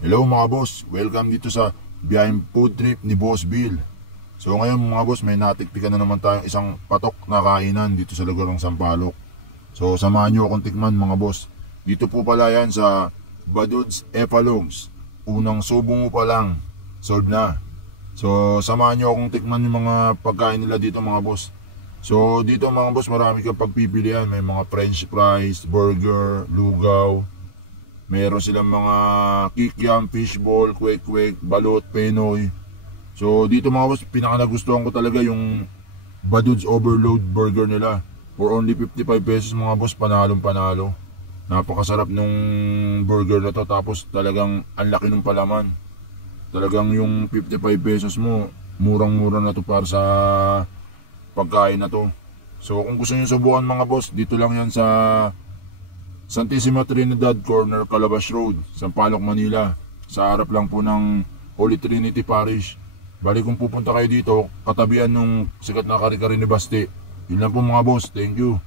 Hello mga boss, welcome dito sa biyaheng food trip ni Boss Bill. So ngayon mga boss, may natiktikan na naman tayong isang patok na kainan dito sa lugar ng Sampaloc. So samahan nyo akong tikman mga boss. Dito po pala yan sa Badud's Epalogs. Unang subo mo pa lang, solve na. So samahan nyo akong tikman yung mga pagkain nila dito mga boss. So dito mga boss, marami kang pagpipilian. May mga french fries, burger, lugaw. Meron silang mga kikiam, fishball, kwek-kwek, balot, penoy. So dito mga boss, pinaka-nagustuhan ko talaga yung Badud's Overload Burger nila. For only 55 pesos mga boss, panalong panalo. Napakasarap nung burger na to, tapos talagang ang laki ng palaman. Talagang yung 55 pesos mo, murang-mura na to para sa pagkain na to. So kung gusto nyo subukan mga boss, dito lang yan sa Santissima Trinidad Corner, Calabas Road, Sampaloc, Manila. Sa harap lang po ng Holy Trinity Parish. Bali kung pupunta kayo dito, katabihan ng sikat na kare-kare ni Basti. Yun lang po mga boss, thank you.